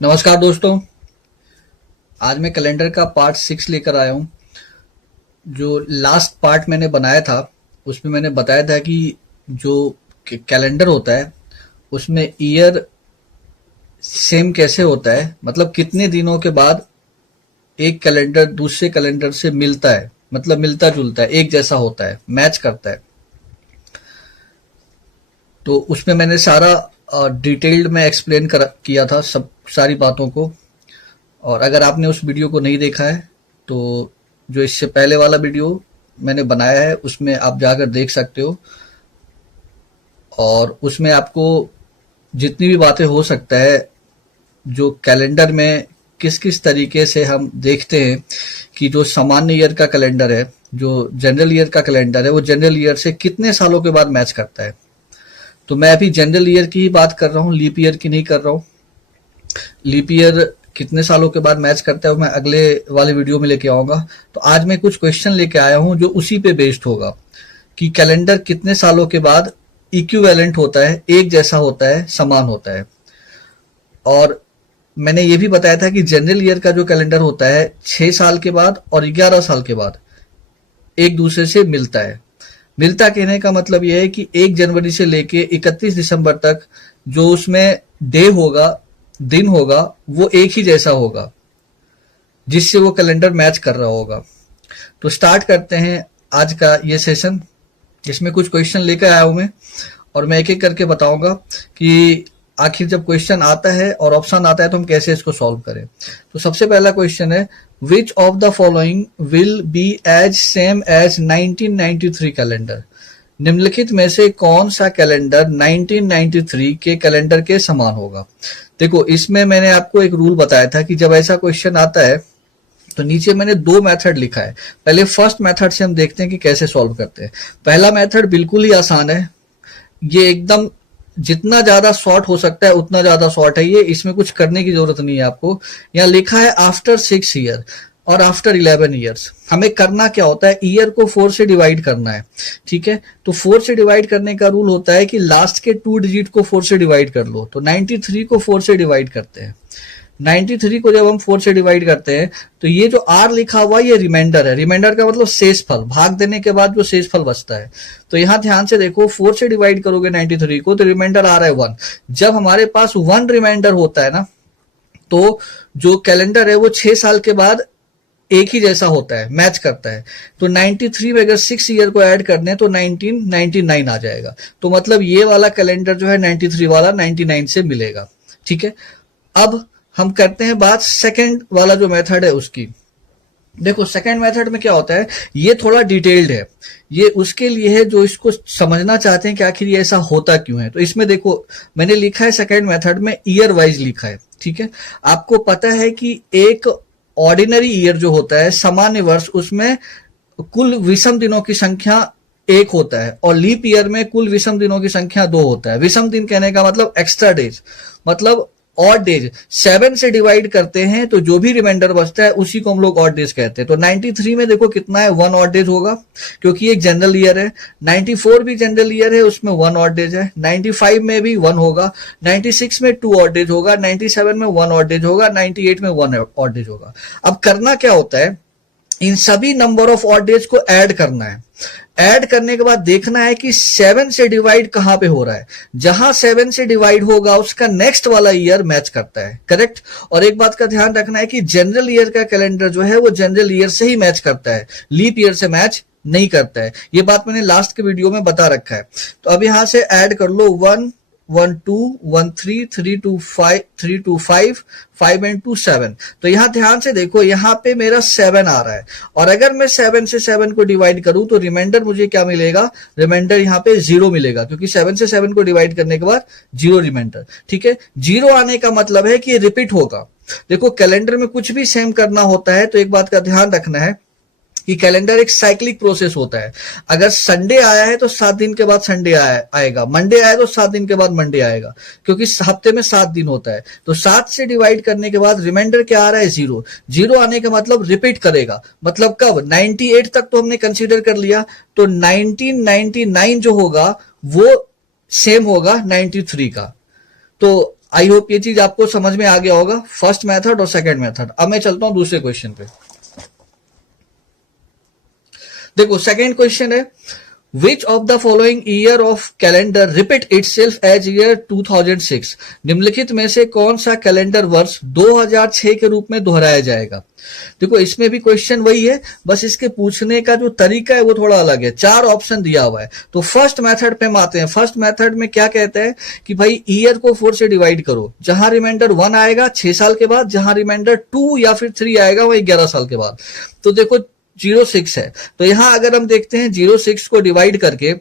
नमस्कार दोस्तों। आज मैं कैलेंडर का पार्ट 6 लेकर आया हूँ। जो लास्ट पार्ट मैंने बनाया था उसमें मैंने बताया था कि जो कैलेंडर होता है उसमें ईयर सेम कैसे होता है, मतलब कितने दिनों के बाद एक कैलेंडर दूसरे कैलेंडर से मिलता है, मतलब मिलता जुलता है, एक जैसा होता है, मैच करता है। तो उसमें मैंने सारा डिटेल्ड में एक्सप्लेन किया था सब सारी बातों को। और अगर आपने उस वीडियो को नहीं देखा है तो जो इससे पहले वाला वीडियो मैंने बनाया है उसमें आप जाकर देख सकते हो। और उसमें आपको जितनी भी बातें हो सकता है जो कैलेंडर में किस किस तरीके से हम देखते हैं कि जो सामान्य ईयर का कैलेंडर है, जो जनरल ईयर का कैलेंडर है, वो जनरल ईयर से कितने सालों के बाद मैच करता है। तो मैं अभी जनरल ईयर की ही बात कर रहा हूँ, लीप ईयर की नहीं कर रहा हूँ। लीप ईयर कितने सालों के बाद मैच करता है वो मैं अगले वाले वीडियो में लेके आऊंगा। तो आज मैं कुछ क्वेश्चन लेके आया हूं जो उसी पे बेस्ड होगा कि कैलेंडर कितने सालों के बाद इक्विवेलेंट होता है, एक जैसा होता है, समान होता है। और मैंने ये भी बताया था कि जनरल ईयर का जो कैलेंडर होता है 6 साल के बाद और 11 साल के बाद एक दूसरे से मिलता है। मिलता कहने का मतलब यह है कि 1 जनवरी से लेके 31 दिसंबर तक जो उसमें डे होगा, दिन होगा, वो एक ही जैसा होगा जिससे वो कैलेंडर मैच कर रहा होगा। तो स्टार्ट करते हैं आज का ये सेशन। इसमें कुछ क्वेश्चन लेकर आया हूं मैं और मैं एक एक करके बताऊंगा कि आखिर जब क्वेश्चन आता है और ऑप्शन आता है तो हम कैसे इसको सॉल्व करें। तो सबसे पहला क्वेश्चन है, which of the following will be as same as 1993 calendar. निम्नलिखित में से कौन सा कैलेंडर 1993 के कैलेंडर के समान होगा। देखो, इसमें मैंने आपको एक रूल बताया था कि जब ऐसा क्वेश्चन आता है तो नीचे मैंने 2 मेथड लिखा है। पहले फर्स्ट मेथड से हम देखते हैं कि कैसे सॉल्व करते हैं। पहला मेथड बिल्कुल ही आसान है, ये एकदम जितना ज्यादा शॉर्ट हो सकता है उतना ज्यादा शॉर्ट है ये, इसमें कुछ करने की जरूरत नहीं है आपको। यहाँ लिखा है आफ्टर 6 ईयर और आफ्टर 11 ईयर्स। हमें करना क्या होता है, ईयर को 4 से डिवाइड करना है। ठीक है, तो 4 से डिवाइड करने का रूल होता है कि लास्ट के 2 डिजिट को 4 से डिवाइड कर लो। तो 93 को 4 से डिवाइड करते हैं। 93 को जब हम 4 से डिवाइड करते हैं तो ये जो आर लिखा हुआ ये रिमाइंडर है। रिमाइंडर का मतलब शेष फल, भाग देने के बाद जो शेष फल बचता है। तो यहां ध्यान से देखो, 4 से डिवाइड करोगे 93 को तो रिमाइंडर आ रहा है 1। जब हमारे पास 1 रिमाइंडर होता है ना, तो जो कैलेंडर है वो 6 साल के बाद एक ही जैसा होता है, मैच करता है। तो 93 में अगर 6 ईयर को ऐड कर दें तो 1999 आ जाएगा। तो मतलब ये वाला कैलेंडर जो है 93 वाला 99 से मिलेगा। ठीक है, अब हम करते हैं बात सेकंड वाला जो मेथड है उसकी। देखो, सेकंड मेथड में क्या होता है, ये थोड़ा डिटेल्ड है। ये उसके लिए है जो इसको समझना चाहते हैं कि आखिर ये ऐसा होता क्यों है। तो इसमें देखो, मैंने लिखा है सेकंड मेथड में ईयर वाइज लिखा है। ठीक है, आपको पता है कि एक ऑर्डिनरी ईयर जो होता है, सामान्य वर्ष, उसमें कुल विषम दिनों की संख्या 1 होता है और लीप ईयर में कुल विषम दिनों की संख्या 2 होता है। विषम दिन कहने का मतलब एक्स्ट्रा डेज, मतलब ऑड डेज। 7 से डिवाइड करते हैं तो जो भी रिमाइंडर बचता है उसी को हम लोग ऑड डेज कहते हैं। तो 93 में देखो कितना है, 1 ऑड डेज होगा क्योंकि एक जनरल ईयर है। 94 भी जनरल ईयर है, उसमें 1 ऑड डेज है। 95 में भी 1 होगा। 96 में 2 ऑड डेज होगा। 97 में 1 ऑड डेज होगा। 98 में 1 ऑड डेज होगा। अब करना क्या होता है, इन सभी नंबर ऑफ ऑड डेज को ऐड करना है। ऐड करने के बाद देखना है कि 7 से डिवाइड कहां पे हो रहा है। जहां 7 से डिवाइड होगा उसका नेक्स्ट वाला ईयर मैच करता है। करेक्ट। और एक बात का ध्यान रखना है कि जनरल ईयर का कैलेंडर जो है वो जनरल ईयर से ही मैच करता है, लीप ईयर से मैच नहीं करता है। ये बात मैंने लास्ट के वीडियो में बता रखा है। तो अब यहां से ऐड कर लो 1 1 2 1 3 3 2 5 3 2 5 5 एंड 2 7। तो यहां ध्यान से देखो, यहां पे मेरा 7 आ रहा है और अगर मैं 7 से 7 को डिवाइड करूं तो रिमाइंडर मुझे क्या मिलेगा, रिमाइंडर यहां पे 0 मिलेगा क्योंकि 7 से 7 को डिवाइड करने के बाद 0 रिमाइंडर। ठीक है, 0 आने का मतलब है कि ये रिपीट होगा। देखो, कैलेंडर में कुछ भी सेम करना होता है तो एक बात का ध्यान रखना है कि कैलेंडर एक साइक्लिक प्रोसेस होता है। अगर संडे आया है तो 7 दिन के बाद संडे आएगा, मंडे आया तो 7 दिन के बाद मंडे आएगा, क्योंकि हफ्ते में 7 दिन होता है। तो 7 से डिवाइड करने के बाद रिमाइंडर क्या आ रहा है, 0। 0 आने का मतलब रिपीट करेगा। मतलब कब, 98 तक तो हमने कंसीडर कर लिया, तो 1999 जो होगा वो सेम होगा 93 का। तो आई होप ये चीज आपको समझ में आ गया होगा, फर्स्ट मेथड और सेकंड मेथड। अब मैं चलता हूं दूसरे क्वेश्चन पे। देखो सेकंड क्वेश्चन है, which of the following year of calendar repeat itself as year 2006? निम्नलिखित में से कौन सा कैलेंडर वर्ष 2006 के रूप में दोहराया जाएगा? देखो इसमें भी क्वेश्चन वही है, बस इसके पूछने का जो तरीका है वो थोड़ा अलग है। 4 ऑप्शन दिया हुआ है। तो फर्स्ट मेथड पे हम आते हैं। फर्स्ट मेथड में क्या कहते हैं कि भाई ईयर को 4 से डिवाइड करो, जहां रिमाइंडर 1 आएगा 6 साल के बाद, जहां रिमाइंडर 2 या फिर 3 आएगा वो 11 साल के बाद। तो देखो 06 है, तो यहां अगर हम देखते हैं 06 को डिवाइड करके,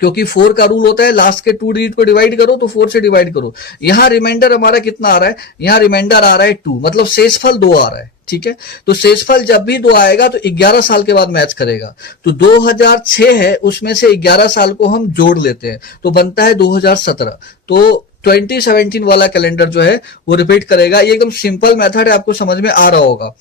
क्योंकि 4 का रूल होता है लास्ट के 2 डिजिट को डिवाइड करो तो 4 से डिवाइड करो। यहां रिमाइंडर हमारा कितना आ रहा है, यहां रिमाइंडर आ रहा है 2, मतलब शेषफल 2 आ रहा है। ठीक है, तो शेषफल जब भी 2 आएगा तो 11 साल के बाद मैच करेगा। तो 2006 है, उसमें से 11 साल को हम जोड़ लेते हैं तो बनता है 2017। तो 2017 वाला कैलेंडर जो है वो रिपीट करेगा। ये एकदम सिंपल मेथड है, आपको समझ में आ रहा होगा।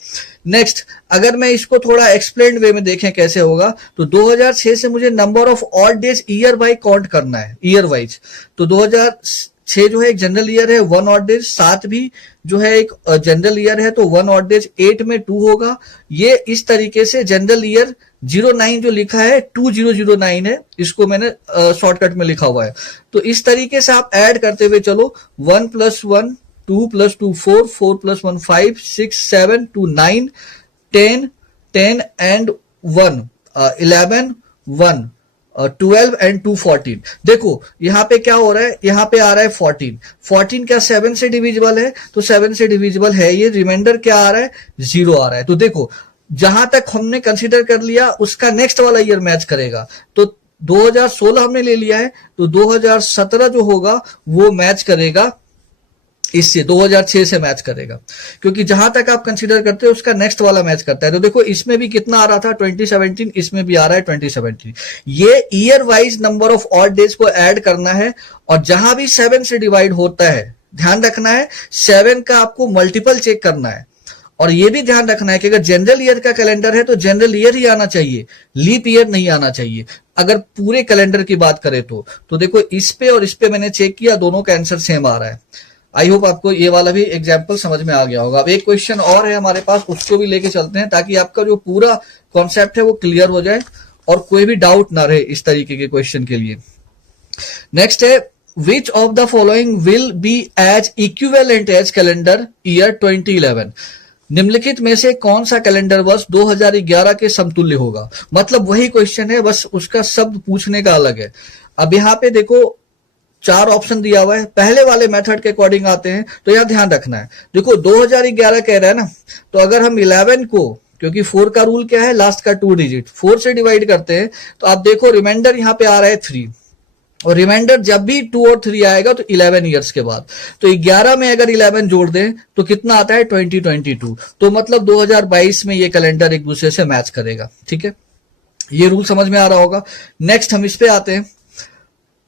नेक्स्ट, अगर मैं इसको थोड़ा एक्सप्लेन्ड वे में देखें कैसे होगा, तो 2006 से मुझे number of odd days year wise count करना है, ईयर वाइज। तो 2006 जो है एक जनरल ईयर है, 1 ऑड डेज। 7 भी जो है एक जनरल ईयर है, तो 1 ऑड डेज। 8 में 2 होगा। ये इस तरीके से जनरल ईयर 09 जो लिखा है 2009 है, इसको मैंने शॉर्टकट में लिखा हुआ है। तो इस तरीके से आप ऐड करते हुए चलो, 1 + 1 2 + 2 4 4 + 1 5 6 7 2 9 10 10 एंड 1 11 1 12 एंड 2 14। देखो यहां पे क्या हो रहा है, यहां पे आ रहा है 14। 14 क्या 7 से डिविजिबल है? तो 7 से डिविजिबल है। ये रिमाइंडर क्या आ रहा है, 0 आ रहा है। तो देखो जहां तक हमने कंसीडर कर लिया उसका नेक्स्ट वाला ईयर मैच करेगा। तो 2016 हमने ले लिया है, तो 2017 जो होगा वो मैच करेगा इससे, 2006 से मैच करेगा, क्योंकि जहां तक आप कंसीडर करते हो उसका नेक्स्ट वाला मैच करता है। तो देखो इसमें भी कितना आ रहा था 2017, इसमें भी आ रहा है 2017। ये year wise number of odd days को ऐड करना है, और जहां भी 7 से डिवाइड होता है ध्यान रखना है 7 का आपको मल्टीपल चेक करना है। और यह भी ध्यान रखना है कि अगर जनरल ईयर का कैलेंडर है तो जनरल ईयर ही आना चाहिए, लीप ईयर नहीं आना चाहिए, अगर पूरे कैलेंडर की बात करें तो देखो इस पे और इस पे मैंने चेक किया, दोनों का आंसर सेम आ रहा है। आई होप आपको ये वाला भी एग्जाम्पल समझ में आ गया होगा। अब एक क्वेश्चन और है हमारे पास, उसको भी लेके चलते हैं ताकि आपका जो पूरा कॉन्सेप्ट है वो क्लियर हो जाए और कोई भी डाउट ना रहे इस तरीके के क्वेश्चन के लिए। नेक्स्ट है, which of the following will be as equivalent as calendar year 2011? निम्नलिखित में से कौन सा कैलेंडर वर्ष 2011 के समतुल्य होगा? मतलब वही क्वेश्चन है, बस उसका शब्द पूछने का अलग है। अब यहाँ पे देखो 4 ऑप्शन दिया हुआ है। पहले वाले मेथड के अकॉर्डिंग आते हैं, तो यहां ध्यान रखना है। देखो 2011 कह रहा है ना, तो अगर हम 11 को, क्योंकि 4 का रूल क्या है, लास्ट का 2 डिजिट 4 से डिवाइड करते हैं, तो आप देखो रिमाइंडर यहां पे आ रहा है 3, और रिमाइंडर जब भी 2 और 3 आएगा तो 11 ईयर्स के बाद। तो 11 में अगर 11 जोड़ दें तो कितना आता है 2022। तो मतलब 2022 में ये कैलेंडर एक दूसरे से मैच करेगा। ठीक है, ये रूल समझ में आ रहा होगा। नेक्स्ट हम इस पे आते हैं।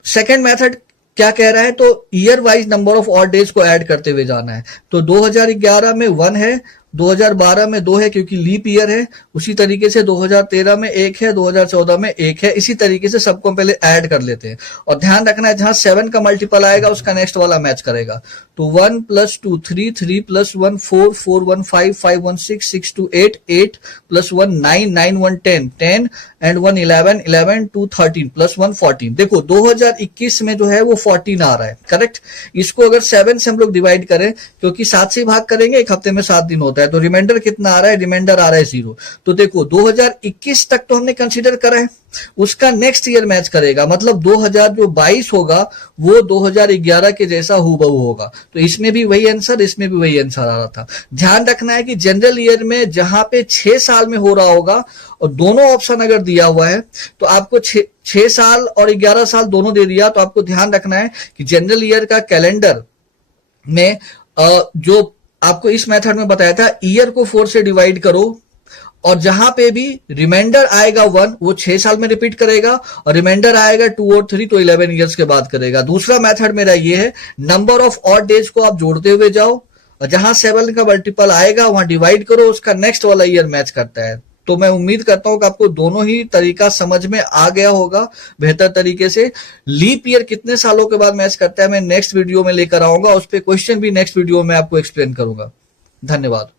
सेकेंड मेथड क्या कह रहा है, तो year wise number of odd days को ऐड करते हुए जाना है। तो 2011 में 1 है, 2012 में 2 है क्योंकि लीप ईयर है, उसी तरीके से 2013 में 1 है, 2014 में 1 है। इसी तरीके से सबको पहले ऐड कर लेते हैं, और ध्यान रखना है जहां 7 का मल्टीपल आएगा उसका नेक्स्ट वाला मैच करेगा। तो 1 + 2 3 3 + 1 4 4 1 5 5 1 6 6 2 8 8 + 1 9 9 1 10 10 एंड 1 11 11 2 13 + 1 14। देखो 2021 में जो है वो 14 आ रहा है, करेक्ट। इसको अगर 7 से हम लोग डिवाइड करें, क्योंकि 7 से भाग करेंगे, एक हफ्ते में 7 दिन होता है, तो रिमाइंडर कितना आ रहा है, रिमाइंडर आ रहा है 0। तो देखो 2021 तक तो हमने कंसीडर करा है, उसका नेक्स्ट ईयर मैच करेगा, मतलब 2022 होगा वो 2011 के जैसा हूबहू होगा। तो इसमें भी वही आंसर, इसमें भी वही आंसर आ रहा था। ध्यान रखना है कि जनरल ईयर में जहां पे 6 साल में हो रहा होगा, और दोनों ऑप्शन अगर दिया हुआ है तो आपको 6 साल और 11 साल दोनों दे दिया, तो आपको ध्यान रखना है कि जनरल ईयर का कैलेंडर में जो आपको इस मेथड में बताया था, ईयर को 4 से डिवाइड करो, और जहां पे भी रिमाइंडर आएगा 1 वो 6 साल में रिपीट करेगा, और रिमाइंडर आएगा 2 और 3 तो 11 ईयर्स के बाद करेगा। दूसरा मेथड मेरा ये है, नंबर ऑफ ऑड डेज को आप जोड़ते हुए जाओ, और जहां 7 का मल्टीपल आएगा वहां डिवाइड करो, उसका नेक्स्ट वाला ईयर मैच करता है। तो मैं उम्मीद करता हूं कि आपको दोनों ही तरीका समझ में आ गया होगा बेहतर तरीके से। लीप ईयर कितने सालों के बाद मैच करता है मैं नेक्स्ट वीडियो में लेकर आऊंगा, उस पर क्वेश्चन भी नेक्स्ट वीडियो में आपको एक्सप्लेन करूंगा। धन्यवाद।